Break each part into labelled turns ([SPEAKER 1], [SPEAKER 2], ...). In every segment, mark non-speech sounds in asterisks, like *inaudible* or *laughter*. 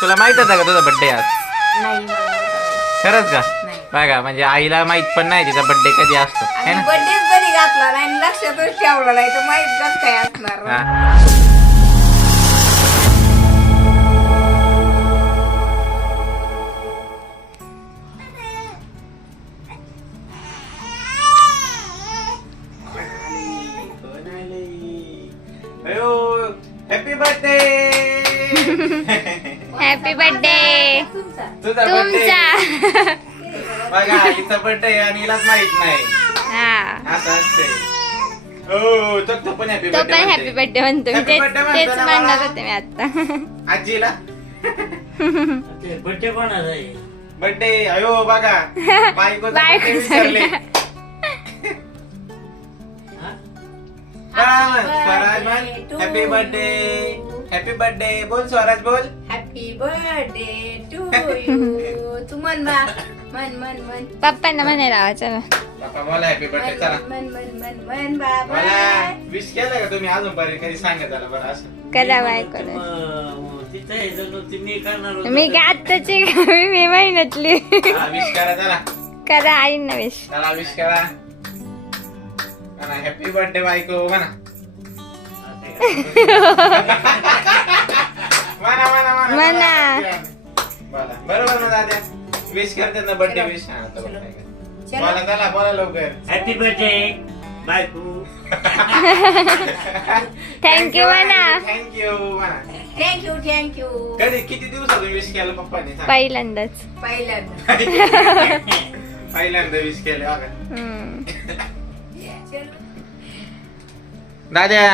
[SPEAKER 1] तुला माहीत होता का तुझा बर्थडे आज?
[SPEAKER 2] नाही.
[SPEAKER 1] खरंच का?
[SPEAKER 2] नाही.
[SPEAKER 1] बघा म्हणजे आईला माहीत पण नाही तिचा बर्थडे कधी असतो है
[SPEAKER 2] आणि
[SPEAKER 1] ना?
[SPEAKER 2] बड्डेच कधी घातला नाही लक्षातच ठेवला नाही तर माहीत कसं काय असणार?
[SPEAKER 1] हा. तुझा बर्थडे *laughs* बघा आईचा बर्थडे आणि हिलाच माहीत नाही.
[SPEAKER 3] हा.
[SPEAKER 1] असं असते. हो तो तो पण हॅपी
[SPEAKER 3] तो पण हॅपी बर्थडे म्हणतो
[SPEAKER 1] Happy
[SPEAKER 3] तेच
[SPEAKER 1] birthday
[SPEAKER 3] तेच
[SPEAKER 1] म्हणतो ना
[SPEAKER 3] म्हणणार
[SPEAKER 1] मला.
[SPEAKER 3] होते मी आता *laughs*
[SPEAKER 1] आजीला?
[SPEAKER 4] बड्डे कोणाचा आहे?
[SPEAKER 1] बर्थडे अयो बघा.
[SPEAKER 3] बायको
[SPEAKER 1] birthday विसरले
[SPEAKER 4] हा?
[SPEAKER 1] स्वराज म्हण हॅपी बर्थडे हॅपी बर्थडे बोल स्वराज बोल.
[SPEAKER 2] हॅपी बर्थडे टू यू तू म्हण बा म्हण म्हण म्हण
[SPEAKER 3] पप्पांना म्हणायला लावा चला
[SPEAKER 1] बापा बोला हॅपी बर्थडे चला
[SPEAKER 2] म्हण म्हण म्हण म्हण बाबा
[SPEAKER 1] मला विश केलं का तुम्ही अजूनपर्यंत कधी सांगत आला बरं असं
[SPEAKER 3] करा बायको
[SPEAKER 4] मग तिथं आहे जणू ती मी करणार होतो.
[SPEAKER 3] मी काय आत्ताची मी मे महिन्यातली
[SPEAKER 1] विश करा चला
[SPEAKER 3] करा आईंना विश
[SPEAKER 1] चला विश करा म्हणा हॅपी बर्थडे बायको म्हणा म्हणा म्हणा म्हणा
[SPEAKER 3] म्हणा.
[SPEAKER 1] बोला. बरोबर ना दादा? विश करते ना बर्थडे विश हा. बोला चला बोला लवकर.
[SPEAKER 4] हॅपी बर्थडे बायको
[SPEAKER 3] थँक्यू म्हणा
[SPEAKER 1] थँक्यू म्हणा
[SPEAKER 2] थँक्यू थँक्यू
[SPEAKER 1] कधी किती दिवसातून विश केलं पप्पाने? सांग.
[SPEAKER 3] पहिल्यांदाच.
[SPEAKER 2] पहिल्यांदा. *laughs*
[SPEAKER 1] पहिल्यांदा विश केलं बघा.
[SPEAKER 3] हम्म.
[SPEAKER 1] दाद्या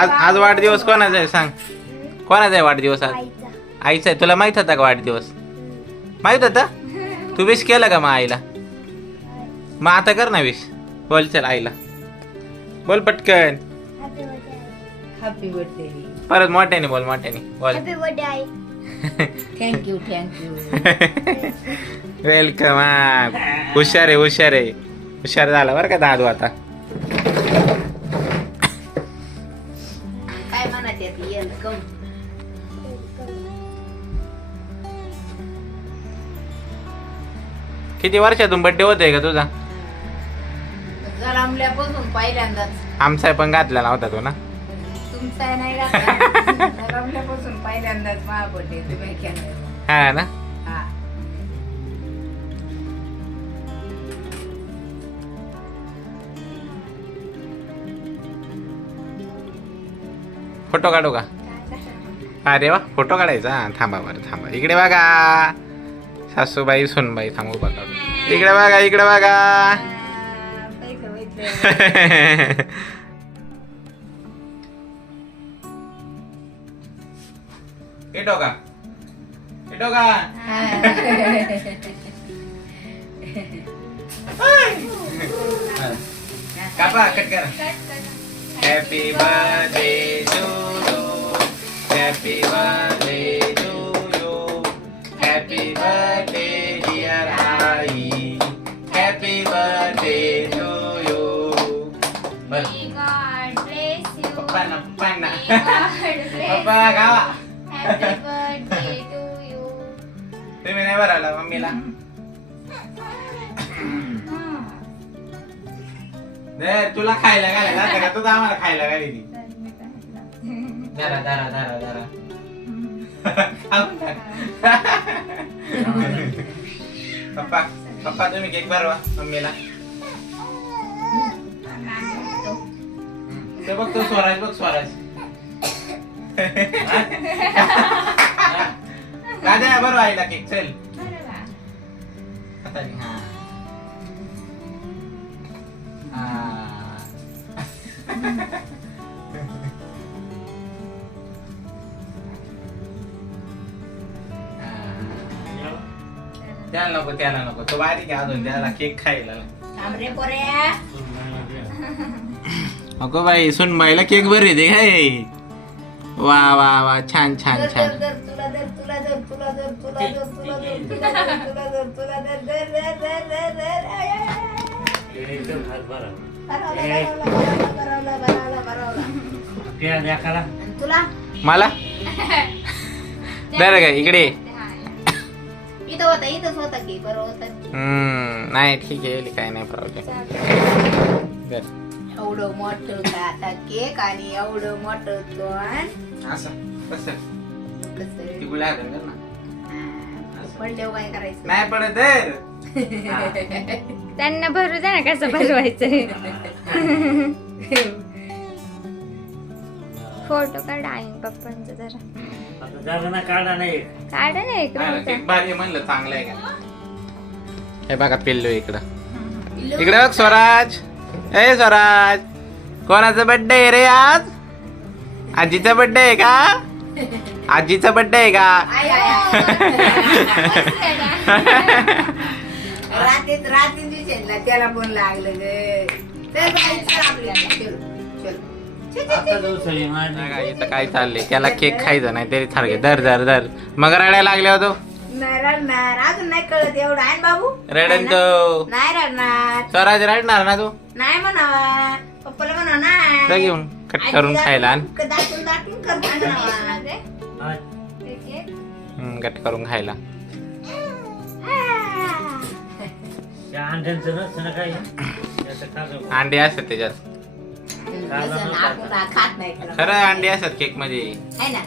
[SPEAKER 1] आज आज वाढदिवस कोणाचा आहे? सांग. कोणाचा आहे वाढदिवस आज? आईचा. आहे. तुला माहीत होता का वाढदिवस? माहीत होता? *laughs* तू विश केलं का मग आईला? मग आता कर ना विश बोल चल आईला. बोल पटकन.
[SPEAKER 2] हॅपी बर्थडे
[SPEAKER 1] परत मोठ्याने बोल मोठ्याने. बोल.
[SPEAKER 2] थँक्यू थँक्यू
[SPEAKER 1] वेलकम हा हुशार आहे हुशार आहे. हुशार झाला बरं का दादू आता? किती वर्षातून बड्डे होतोय का तुझा?
[SPEAKER 2] पहिल्यांदाच.
[SPEAKER 1] आमचा पण घातलेला होता तो ना.
[SPEAKER 2] तुमचा नाही घातला *laughs* जलमल्यापासून पहिल्यांदाच माझा बर्थडे तुम्ही केला
[SPEAKER 1] हा ना?
[SPEAKER 2] हा.
[SPEAKER 1] फोटो काढू का? अरे वा फोटो काढायचा. थांबा बरं थांबा. इकडे बघा. satu bayi, थांबू bayi, इकडे बघा इकडे बघा. *laughs* *laughs*
[SPEAKER 2] Happy birthday
[SPEAKER 1] to you. Happy birthday. birthday, dear Ai. Happy birthday to you. बर May God bless you. पप्पा ना पप्पा ना May God bless पप्पा गावा you. Happy birthday to you. तुम्ही नाही बरं आला मम्मीला हा. दे, तुला खायला घालायला लागतं का तू तर आम्हाला खायला घाली तर मी काय म्हणलं? धरा धरा धरा धरा खाऊन टाक. पप्पा पप्पा तुम्ही केक भरवा मम्मीला. ते बघ तो स्वराज बघ स्वराज. राजा बरोबर आईला केक चल. हा. याला नको त्याला नको तो बारीक आहे अजून त्याला केक खायला अगो बाई सुन बाईला केक बर येते काय वा वा वा छान छान छान मला बरं काय इकडे
[SPEAKER 2] इथं होता इथंच होता की बरं होतं.
[SPEAKER 1] हम्म नाही ठीक आहे काय नाही प्रॉब्लेम
[SPEAKER 2] एवढं मोठं का आता केक आणि एवढं मोठं तोंड
[SPEAKER 1] असं कसं?
[SPEAKER 2] कसं?
[SPEAKER 1] ती गुळ्या हातात कर ना.
[SPEAKER 2] हा, पडल्यावर काय करायचं?
[SPEAKER 1] नाही पडत तर. *laughs*
[SPEAKER 3] त्यांना भरू द्या ना कसं भरवायचं *laughs* फोटो काढा आईन पप्पांचा जरा.
[SPEAKER 4] आता जागा ना काढा नाही
[SPEAKER 3] काढा ना एक
[SPEAKER 1] हा,
[SPEAKER 3] रोज
[SPEAKER 1] केक भारी आहे म्हणलं चांगलं आहे का? हे बघा पिल्लू इकडं. इकडे बघ स्वराज. ए स्वराज. कोणाचा बर्थडे आहे रे आज? आजीचा बर्थडे आहे का? आजीचा बर्थडे आहे का. *laughs*
[SPEAKER 2] रात्रीत त्याला फोन लागलं ग.
[SPEAKER 1] बघा, इथं काय चाललंय? त्याला केक खायचा नाही तरी सारखे दर दर दर मग रडायला लागले होतो
[SPEAKER 2] नाही रडणार अजून नाही कळत एवढं. आहे ना बाबू?
[SPEAKER 1] रडन तो.
[SPEAKER 2] नाही रडणार.
[SPEAKER 1] स्वराज रडणार ना तू?
[SPEAKER 2] नाही म्हणावा. पप्पाला म्हणा
[SPEAKER 1] जा घेऊन कट करून खायला आण.
[SPEAKER 2] दाटून दाटून कर म्हणावा.
[SPEAKER 1] हम्म, कट करून खायला.
[SPEAKER 4] त्या अंड्यांचं नसतं ना काय? *clears throat* त्याचं खाजं.
[SPEAKER 1] अंडे असतात त्याच्यात.
[SPEAKER 2] तसं आपण खात नाही त्याला.
[SPEAKER 1] खरं अंडे असतात
[SPEAKER 2] केकमध्ये ना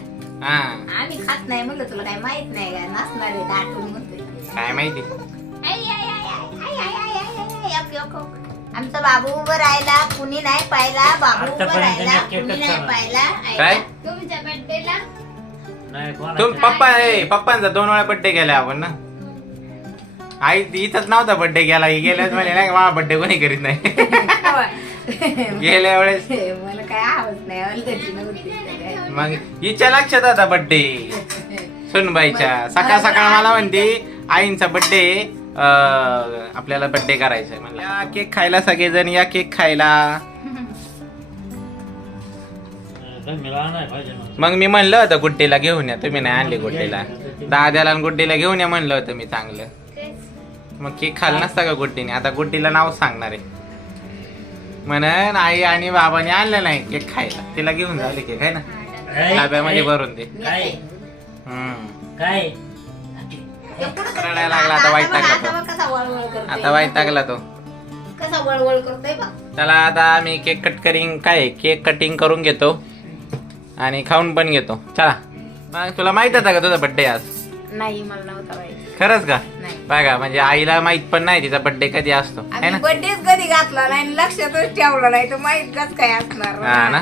[SPEAKER 1] हा
[SPEAKER 2] आम्ही खात नाही म्हणलं तुला काही माहीत नाही का नसणार आहे दाटून म्हणतोय
[SPEAKER 1] काय माहिती
[SPEAKER 2] आई, आई, आई, आई, आई, आई, आई, आई, आई, ओके, ओके, ओके. आमचा बाबू उभं राहिला कुणी नाही पाहिला बाबू उभं
[SPEAKER 4] आतापर्यंत
[SPEAKER 2] राहिला
[SPEAKER 4] नक्की
[SPEAKER 2] कुणी
[SPEAKER 4] एकच
[SPEAKER 2] नाही. पाहिला
[SPEAKER 1] काय
[SPEAKER 3] तुमच्या बर्थडेला
[SPEAKER 4] नाही
[SPEAKER 1] तुम पप्पा ए पप्पांचा दोन वेळा बर्थडे केला आपण ना आई इथंच नव्हता बर्थडे केला ही गेल्याच म्हणे नाही माझा बर्थडे कोणी करीत नाही *laughs* गेल्या वेळेस?
[SPEAKER 2] मला काय आवाज नाही आवाज त्याची नव्हती काय.
[SPEAKER 1] मग हिच्या लक्षात होता बर्थडे सुनबाईच्या. *laughs* सकाळ सकाळ मला म्हणते आईंचा बर्थडे आपल्याला बर्थडे करायचा या केक *laughs* खायला सगळेजण या केक खायला. मग मी म्हणलं होतं गुड्डीला घेऊन या तुम्ही नाही आणली गुड्डीला. दाद्याला आणि गुड्डीला घेऊन या म्हणलं होतं मी चांगलं. मग केक खाल्ला नसता का गुड्डीने? आता गुड्डीला नाव सांगणार आहे. म्हणन आई आणि बाबाने आणलं नाही. केक खायला. तिला घेऊन जावले केक आहे ना? डब्यामध्ये भरून दे.
[SPEAKER 2] मी
[SPEAKER 4] काय?
[SPEAKER 1] हम्म.
[SPEAKER 4] काय?
[SPEAKER 1] रडायला लागला, आता
[SPEAKER 2] आता
[SPEAKER 1] वाईट
[SPEAKER 2] आता
[SPEAKER 1] तो. आता वाईट टाकला तो.
[SPEAKER 2] कसा वळवळ करतोय बघ.
[SPEAKER 1] त्याला आता आम्ही केक कट करिंग काय? केक कटिंग करून घेतो. आणि खाऊन पण घेतो. चला. मग तुला माहीत होता का तुझा बर्थडे आज?
[SPEAKER 2] नाही मला नव्हता माहिती
[SPEAKER 1] खरंच का?
[SPEAKER 2] नाही.
[SPEAKER 1] बघा म्हणजे आईला माहीत पण नाही तिचा बर्थडे कधी असतो. है
[SPEAKER 2] आम्ही बर्थडेच कधी घातला नाही आणि लक्षातच ठेवला नाही तर माहीत कस काय असणार.
[SPEAKER 1] हा ना?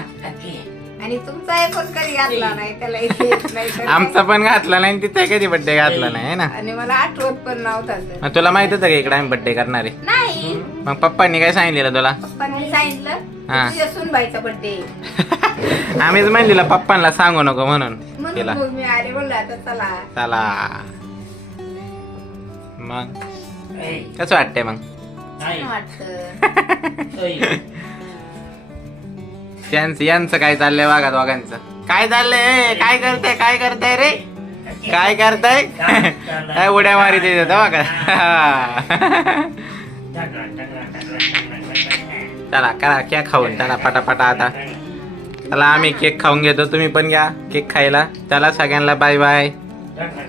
[SPEAKER 2] आणि तुमचा आहे पण कधी घातला नाही त्याला इथे येत नाही तर
[SPEAKER 1] आमचा पण घातला नाही आणि तिचा कधी बर्थडे घातला नाही है ना?
[SPEAKER 2] आणि मला आठवत पण नव्हता तर.
[SPEAKER 1] मग तुला माहीत होतं का इकडे आम्ही बर्थडे करणार आहे?
[SPEAKER 2] नाही.
[SPEAKER 1] मग पप्पांनी काय सांगितलेलं तुला?
[SPEAKER 2] पप्पांनी सांगितलं
[SPEAKER 1] हा.
[SPEAKER 2] तुझ्या सुनबाईचा बर्थडे
[SPEAKER 1] आम्हीच म्हणलेलं पप्पांना सांगू नको म्हणून.
[SPEAKER 2] म्हणून मग मी आले म्हणलं आता चला.
[SPEAKER 1] चला. मग?
[SPEAKER 4] ऐ,
[SPEAKER 1] कसं वाटतंय मग.
[SPEAKER 2] वाटत.
[SPEAKER 1] यांचं काय चाललंय बघा दोघांचं. काय चाललंय? ए, काय करताय? काय करताय रे? काय करताय? काय उड्या मारी ते बघा.
[SPEAKER 4] टाकला, टाकला, टाकला, टाकला, टाकला.
[SPEAKER 1] चला करा क्या खाऊन? चला पटापटा आता. चला आम्ही केक खाऊन घेतो तुम्ही पण घ्या केक खायला चला सगळ्यांना बाय बाय.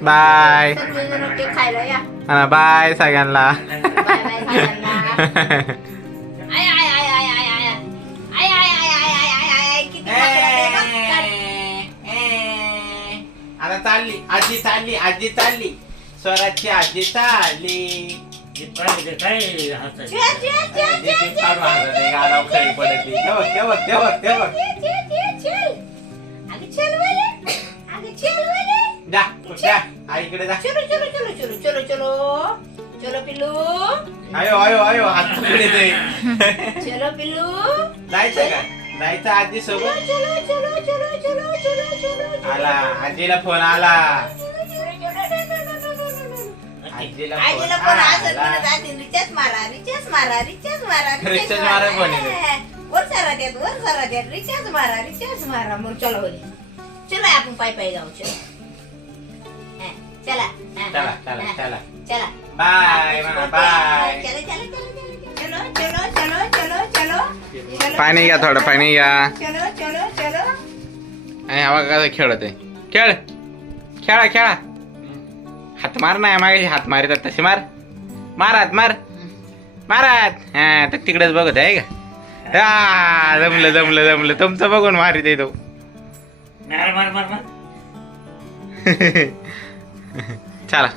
[SPEAKER 1] बाय
[SPEAKER 2] खायला या
[SPEAKER 1] हा बाय सगळ्यांना
[SPEAKER 2] बाय बाय सगळ्यांना आय आय आय आय आय आय आय आय आय आय आय आय आय आय आय किती पकडा ते बघ.
[SPEAKER 1] आता चालली आजी चालली आजी चालली स्वराची आजी चालली
[SPEAKER 4] हे काय?
[SPEAKER 1] आईकडे जा.
[SPEAKER 2] चलो चलो चलो चलो चलो चलो चलो पिल्लू
[SPEAKER 1] आयो आयो आयो हात पकडे ते.
[SPEAKER 2] चलो पिल्लू
[SPEAKER 1] जायचं का जायचं आजी
[SPEAKER 2] चलो
[SPEAKER 1] सोबत
[SPEAKER 2] चलो चलो चलो चलो चलो चलो चलो
[SPEAKER 1] आला आजीला फोन आला आजीला
[SPEAKER 2] आजीला
[SPEAKER 1] फोन
[SPEAKER 2] पण
[SPEAKER 1] आला.
[SPEAKER 2] म्हणत आधी रिचार्ज मारा रिचार्ज मारा रिचार्ज मारा
[SPEAKER 1] रिचार्ज मारा कोणी रे?
[SPEAKER 2] वर सारा वर सारा द्यात रिचार्ज मारा रिचार्ज मारा मग चलो बोले चलो आपण पाय पाय जाऊ चलो हा, चला.
[SPEAKER 1] पाणी घ्या थोडं पाणी घ्या. आणि हवा कसं खेळत आहे खेळ. खेळा खेळा. हात मार नाही मागे हात मारितात तसे मार. मारात मार. मारात हा तर तिकडेच बघत आहे का जमलं जमलं जमलं. तुमचं बघून मारित तो.
[SPEAKER 4] मार मार मार मार. *laughs*
[SPEAKER 1] चला